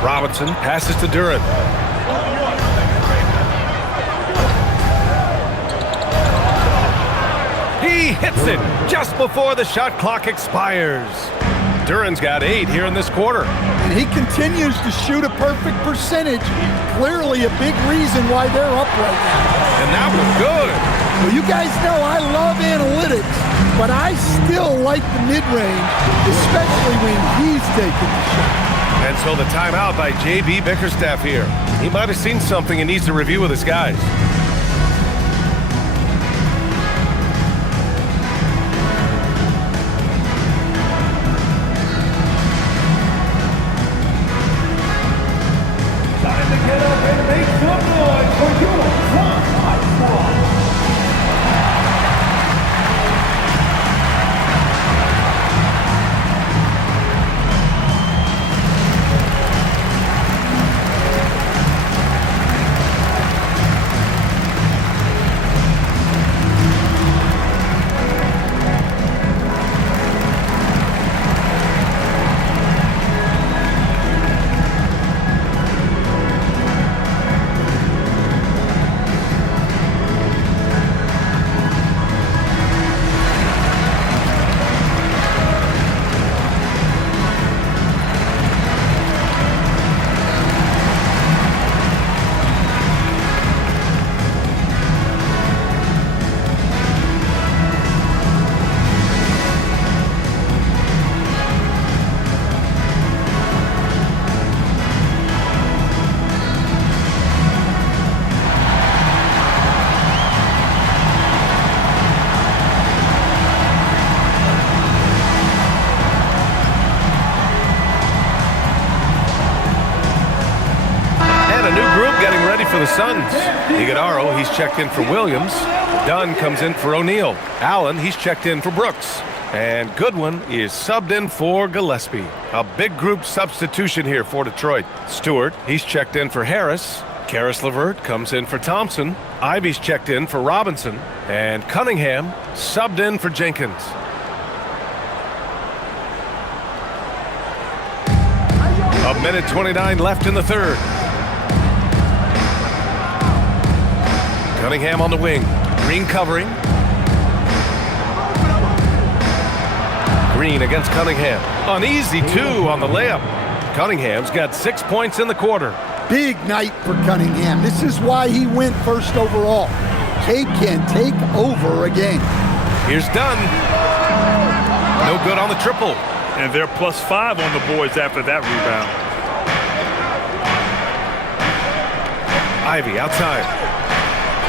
Robinson passes to Duren. He hits it just before the shot clock expires. Duren's got 8 here in this quarter. And he continues to shoot a perfect percentage. Clearly a big reason why they're up right now. And that was good. Well, you guys know I love analytics, but I still like the mid-range, especially when he's taking the shot. And so the timeout by J.B. Bickerstaff here. He might have seen something and needs to review with his guys. a new group getting ready for the Suns. Iguodala, he's checked in for Williams. Dunn comes in for O'Neal. Allen, he's checked in for Brooks. And Goodwin is subbed in for Gillespie. A big group substitution here for Detroit. Stewart, he's checked in for Harris. Karis LeVert comes in for Thompson. Ivy's checked in for Robinson. And Cunningham subbed in for Jenkins. A minute 29 left in the third. Cunningham on the wing. Green covering. Green against Cunningham. An easy 2 on the layup. Cunningham's got 6 points in the quarter. Big night for Cunningham. This is why he went first overall. Cade can take over a game. Here's Dunn. No good on the triple. And they're +5 on the boards after that rebound. Ivy outside.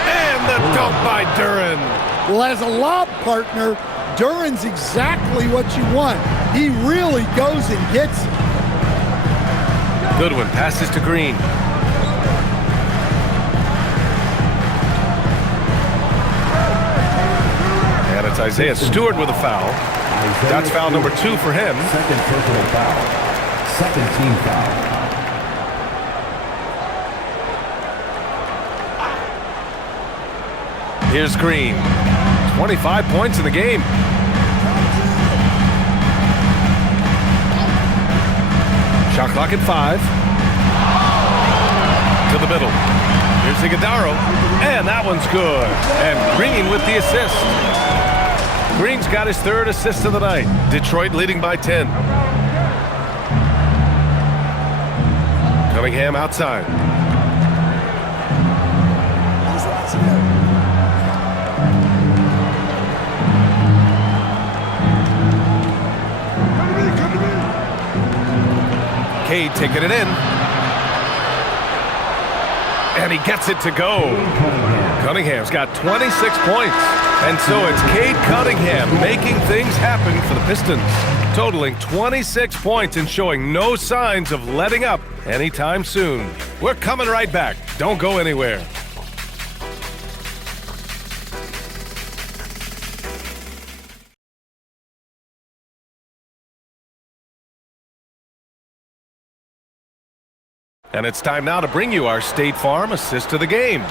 And the dunk by Duren. Well, as a lob partner, Duren's exactly what you want. He really goes and gets it. Goodwin passes to Green. And it's Isaiah Stewart with a foul. That's foul number 2 for him. Second personal foul. Second team foul. Here's Green. 25 points in the game. Shot clock at 5. To the middle. Here's Iguodala. And that one's good. And Green with the assist. Green's got his 3rd assist of the night. Detroit leading by 10. Cunningham outside. Cade taking it in. And he gets it to go. Cunningham's got 26 points. And so it's Cade Cunningham making things happen for the Pistons. Totaling 26 points and showing no signs of letting up anytime soon. We're coming right back. Don't go anywhere. And it's time now to bring you our State Farm assist of the game.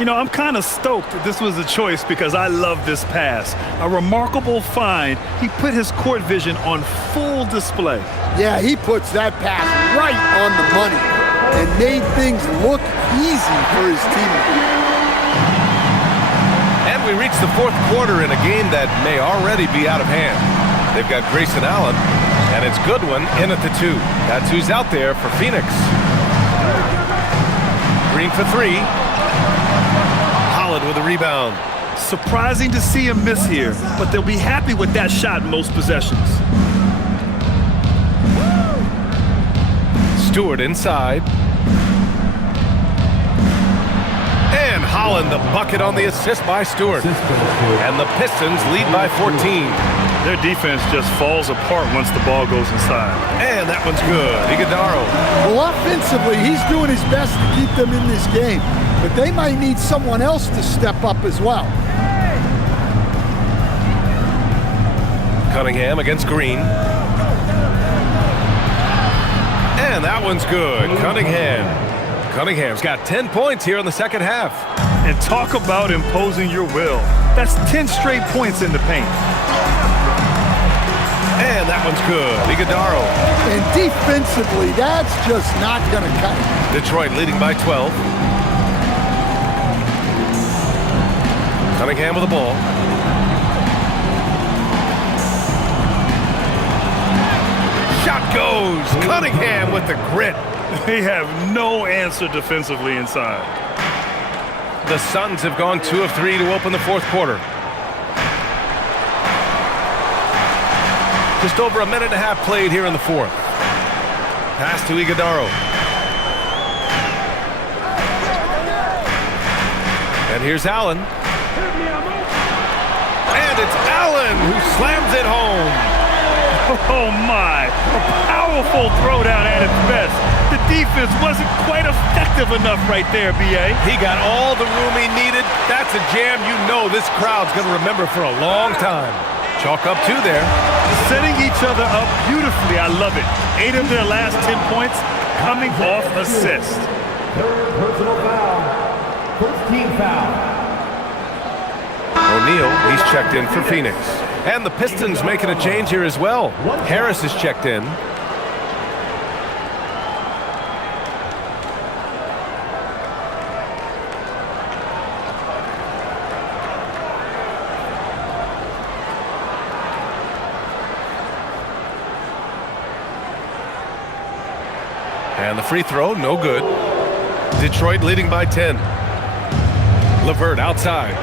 You know, I'm kind of stoked that this was a choice because I love this pass. A remarkable find. He put his court vision on full display. Yeah, he puts that pass right on the money and made things look easy for his team. And we reach the 4th quarter in a game that may already be out of hand. They've got Grayson Allen, and it's Goodwin in at the 2. That's who's out there for Phoenix. Green for 3. Holland with a rebound. Surprising to see him miss here, but they'll be happy with that shot most possessions. Stewart inside. And Holland the bucket on the assist by Stewart. And the Pistons lead by 14. Their defense just falls apart once the ball goes inside. And that one's good. Iguodala. Well, offensively, he's doing his best to keep them in this game, but they might need someone else to step up as well. Cunningham against Green. And that one's good. Cunningham's got 10 points here in the second half. And talk about imposing your will. That's 10 straight points in the paint. And that one's good. Iguodala. And defensively, that's just not going to cut it. Detroit leading by 12. Cunningham with the ball. Shot goes. Cunningham with the grit. They have no answer defensively inside. The Suns have gone 2 of 3 to open the 4th quarter. Just over a minute and a half played here in the 4th. Pass to Iguodala. And here's Allen. And it's Allen who slams it home. Oh my, a powerful throwdown at its best. The defense wasn't quite effective enough right there, B.A. He got all the room he needed. That's a jam you know this crowd's going to remember for a long time. Chalk up 2 there. Setting each other up beautifully. I love it. 8 of their last 10 points coming off assist. Third personal foul. First team foul. O'Neal, he's checked in for Phoenix. And the Pistons making a change here as well. Harris is checked in. And the free throw, no good. Detroit leading by 10. LeVert outside.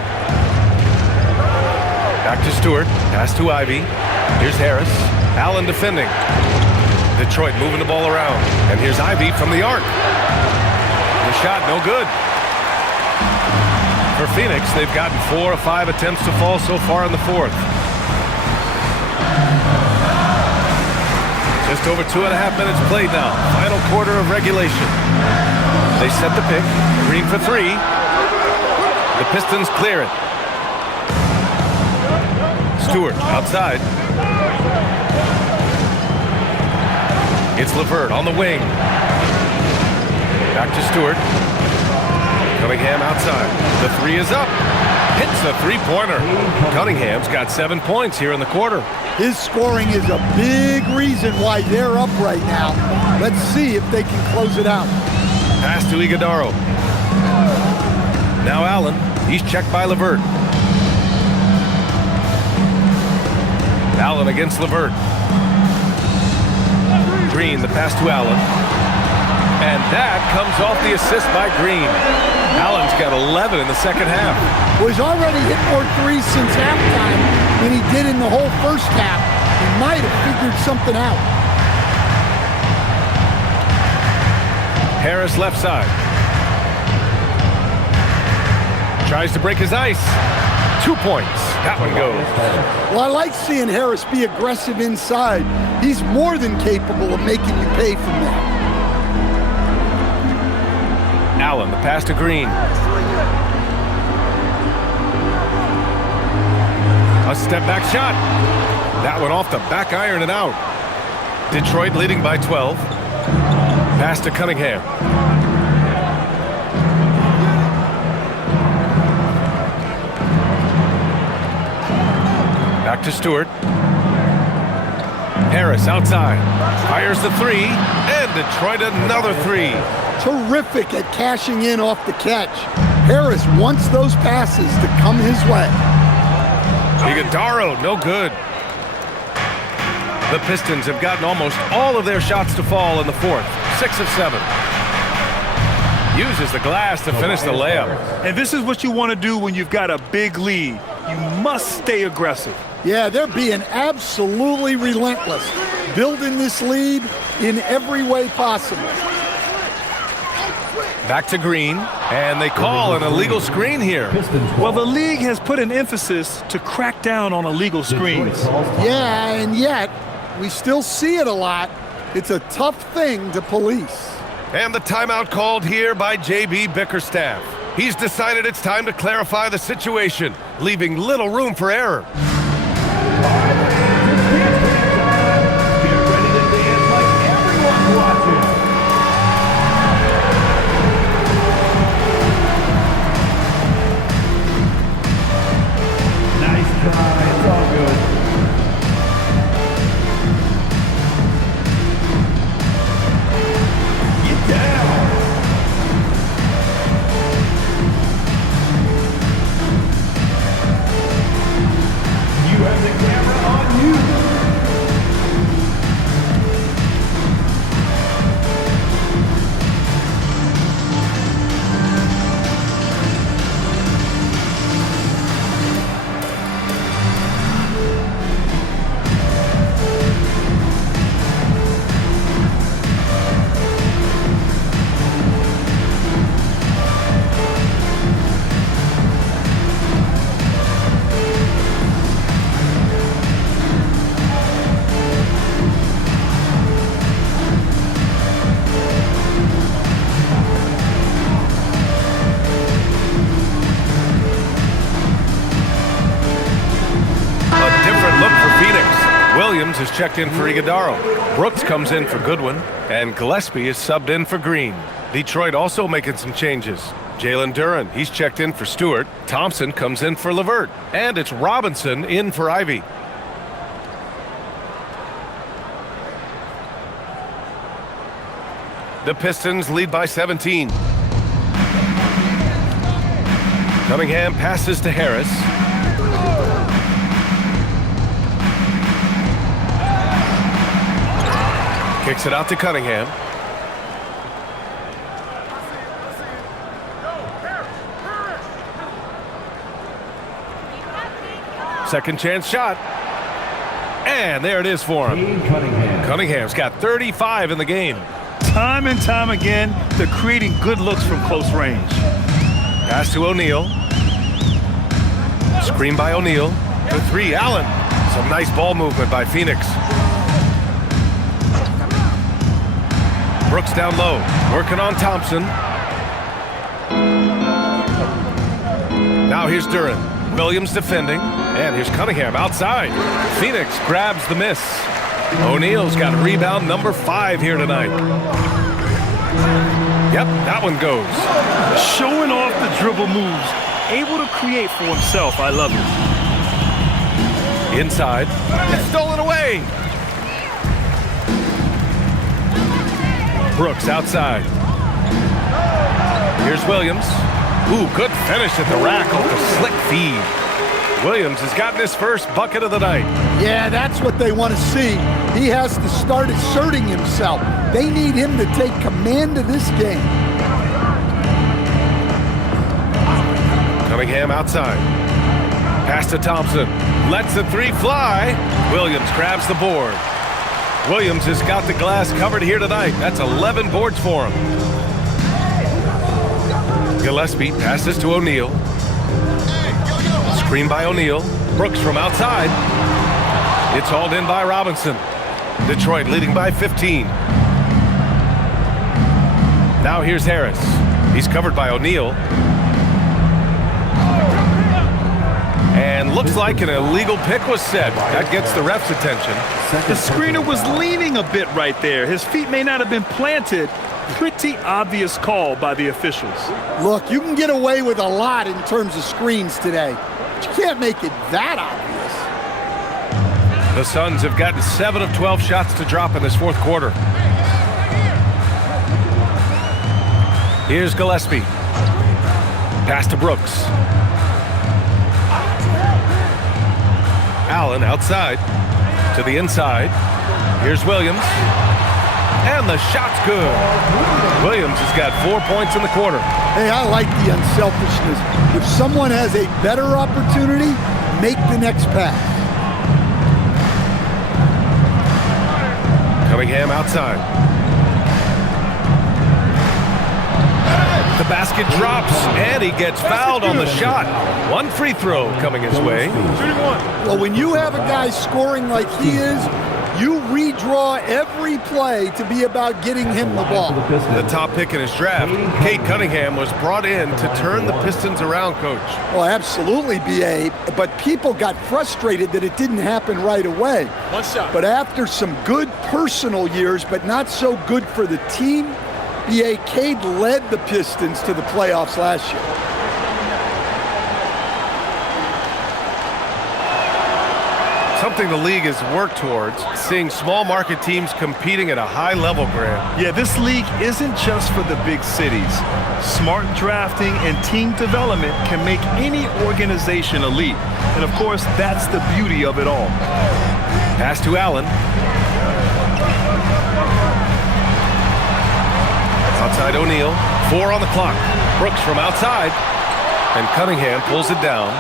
Back to Stewart. Pass to Ivy. Here's Harris. Allen defending. Detroit moving the ball around. And here's Ivy from the arc. The shot, no good. For Phoenix, they've gotten 4 of 5 attempts to fall so far in the 4th. Just over 2.5 minutes played now. Final quarter of regulation. They set the pick. Green for 3. The Pistons clear it. Stewart outside. It's LeVert on the wing. Back to Stewart. Cunningham outside. The 3 is up. Hits a 3-pointer. Cunningham's got 7 points here in the quarter. His scoring is a big reason why they're up right now. Let's see if they can close it out. Pass to Iguodaro. Now Allen. He's checked by LeVert. Allen against LeVert. Green, the pass to Allen. And that comes off the assist by Green. Allen's got 11 in the second half. Well, he's already hit more threes since halftime than he did in the whole first half. He might have figured something out. Harris left side. Tries to break his ice. 2 points. That one goes. Well, I like seeing Harris be aggressive inside. He's more than capable of making you pay from that. Allen, the pass to Green. A step-back shot. That one off the back iron and out. Detroit leading by 12. Pass to Cunningham. Back to Stewart. Harris outside. Fires the 3. And Detroit another 3. Terrific at cashing in off the catch. Harris wants those passes to come his way. Iguodaro, no good. The Pistons have gotten almost all of their shots to fall in the 4th. 6 of 7. Uses the glass to finish the layup. And this is what you want to do when you've got a big lead. You must stay aggressive. Yeah, they're being absolutely relentless, building this lead in every way possible. Back to Green, and they call an illegal screen here. Well, the league has put an emphasis to crack down on illegal screens. Yeah, and yet we still see it a lot. It's a tough thing to police. And the timeout called here by J.B. Bickerstaff. He's decided it's time to clarify the situation, leaving little room for error. Williams is checked in for Iguodaro. Brooks comes in for Goodwin, and Gillespie is subbed in for Green. Detroit also making some changes. Jalen Duren, he's checked in for Stewart. Thompson comes in for LeVert. And it's Robinson in for Ivy. The Pistons lead by 17. Cunningham passes to Harris. Kicks it out to Cunningham. Second chance shot. And there it is for him. Cunningham's got 35 in the game. Time and time again, they're creating good looks from close range. Pass to O'Neal. Screen by O'Neal. To three, Allen. Some nice ball movement by Phoenix. Brooks down low. Working on Thompson. Now here's Duren. Williams defending. And here's Cunningham outside. Phoenix grabs the miss. O'Neal's got rebound number 5 here tonight. Yep, that one goes. Showing off the dribble moves. Able to create for himself. I love it. Inside. It's stolen away. Brooks outside. Here's Williams. Ooh, good finish at the rack off the slick feed. Williams has gotten his first bucket of the night. Yeah, that's what they want to see. He has to start asserting himself. They need him to take command of this game. Cunningham outside. Pass to Thompson. Lets the three fly. Williams grabs the board. Williams has got the glass covered here tonight. That's 11 boards for him. Gillespie passes to O'Neal. Screen by O'Neal. Brooks from outside. It's hauled in by Robinson. Detroit leading by 15. Now here's Harris. He's covered by O'Neal. And looks like an illegal pick was set. That gets the ref's attention. The screener was leaning a bit right there. His feet may not have been planted. Pretty obvious call by the officials. Look, you can get away with a lot in terms of screens today. But you can't make it that obvious. The Suns have gotten 7 of 12 shots to drop in this fourth quarter. Here's Gillespie. Pass to Brooks. Allen outside to the inside. Here's Williams. And the shot's good. Williams has got 4 points in the quarter. Hey, I like the unselfishness. If someone has a better opportunity, make the next pass. Cunningham outside. The basket drops, and he gets fouled on the shot. One free throw coming his way. Well, when you have a guy scoring like he is, you redraw every play to be about getting him the ball. The top pick in his draft, Cade Cunningham, was brought in to turn the Pistons around, Coach. Well, absolutely, B.A., but people got frustrated that it didn't happen right away. One shot. But after some good personal years, but not so good for the team, B.A. Cade led the Pistons to the playoffs last year. Something the league has worked towards, seeing small market teams competing at a high level, Graham. Yeah, this league isn't just for the big cities. Smart drafting and team development can make any organization elite. And of course, that's the beauty of it all. Pass to Allen. Outside O'Neal. 4 on the clock. Brooks from outside. And Cunningham pulls it down.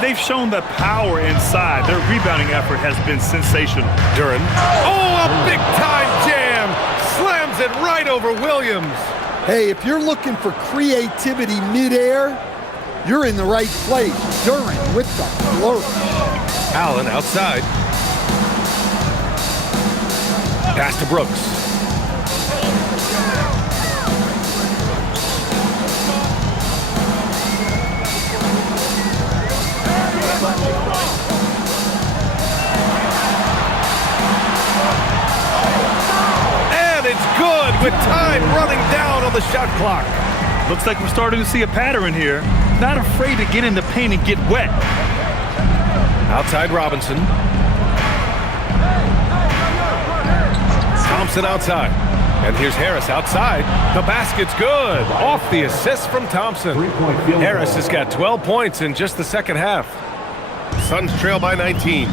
They've shown the power inside. Their rebounding effort has been sensational. Duren. Oh, a big-time jam! Slams it right over Williams. Hey, if you're looking for creativity midair, you're in the right place. Duren with the flourish. Allen outside. Pass to Brooks. with time running down on the shot clock. Looks like we're starting to see a pattern here. Not afraid to get in the paint and get wet. Outside Robinson. Thompson outside. And here's Harris outside. The basket's good. Off the assist from Thompson. Harris has got 12 points in just the second half. Suns trail by 19.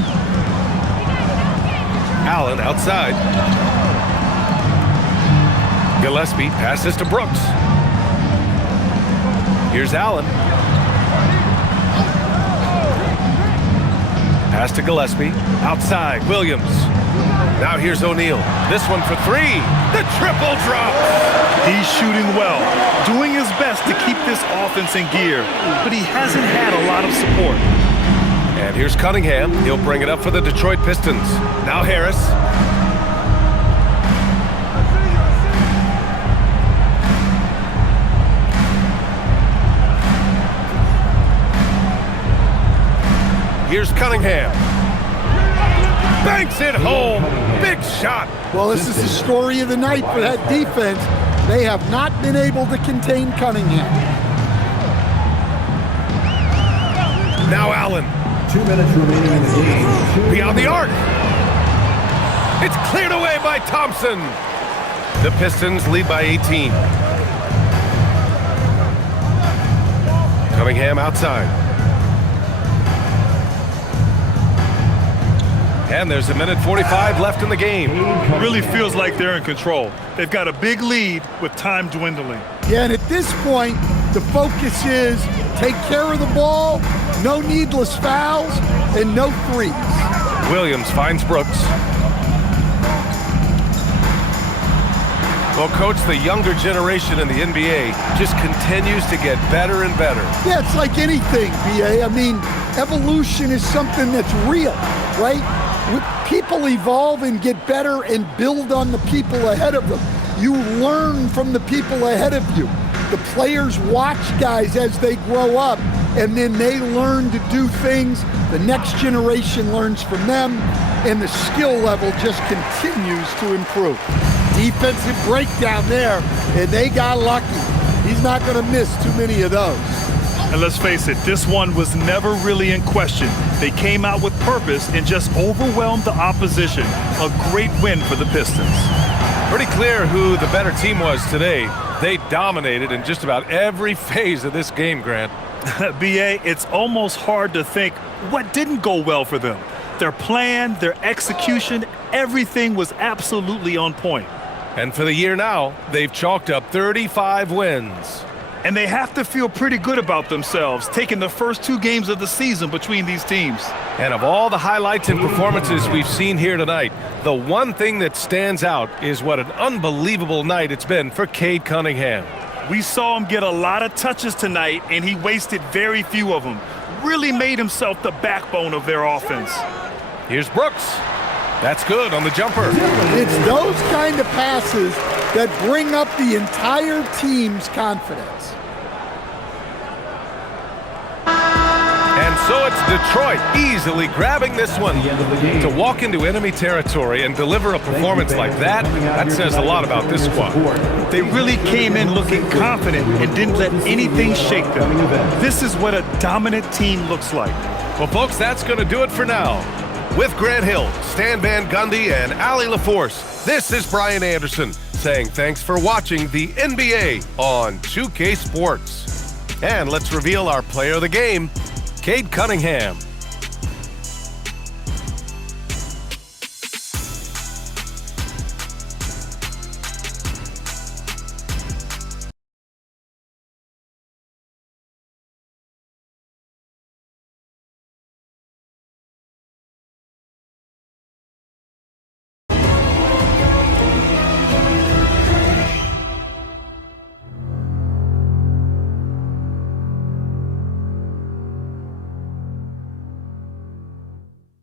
Allen outside. Gillespie passes to Brooks. Here's Allen. Pass to Gillespie. Outside, Williams. Now here's O'Neal. This one for three. The triple drop. He's shooting well, doing his best to keep this offense in gear, but he hasn't had a lot of support. And here's Cunningham. He'll bring it up for the Detroit Pistons. Now Harris. Here's Cunningham. Banks it home. Big shot. Well, this is the story of the night for that defense. They have not been able to contain Cunningham. Now Allen. 2 minutes remaining in the game. Beyond the arc. It's cleared away by Thompson. The Pistons lead by 18. Cunningham outside. And there's a minute 45 left in the game. Really feels like they're in control. They've got a big lead with time dwindling. Yeah, and at this point, the focus is take care of the ball, no needless fouls, and no threes. Williams finds Brooks. Well, Coach, the younger generation in the NBA just continues to get better and better. Yeah, it's like anything, BA. I mean, evolution is something that's real, right? People evolve and get better and build on the people ahead of them. You learn from the people ahead of you. The players watch guys as they grow up, and then they learn to do things. The next generation learns from them, and the skill level just continues to improve. Defensive breakdown there, and they got lucky. He's not going to miss too many of those. And let's face it, this one was never really in question. They came out with purpose and just overwhelmed the opposition. A great win for the Pistons. Pretty clear who the better team was today. They dominated in just about every phase of this game, Grant. BA, it's almost hard to think what didn't go well for them. Their plan, their execution, everything was absolutely on point. And for the year now, they've chalked up 35 wins. And they have to feel pretty good about themselves, taking the first 2 games of the season between these teams. And of all the highlights and performances we've seen here tonight, the one thing that stands out is what an unbelievable night it's been for Cade Cunningham. We saw him get a lot of touches tonight, and he wasted very few of them. Really made himself the backbone of their offense. Here's Brooks. That's good on the jumper. It's those kind of passes that bring up the entire team's confidence. And so it's Detroit easily grabbing this one. To walk into enemy territory and deliver a performance like that, that says a lot about this squad. They really came in looking confident and didn't let anything shake them. This is what a dominant team looks like. Well, folks, that's going to do it for now. With Grant Hill, Stan Van Gundy, and Allie LaForce, this is Brian Anderson saying thanks for watching the NBA on 2K Sports. And let's reveal our player of the game, Cade Cunningham.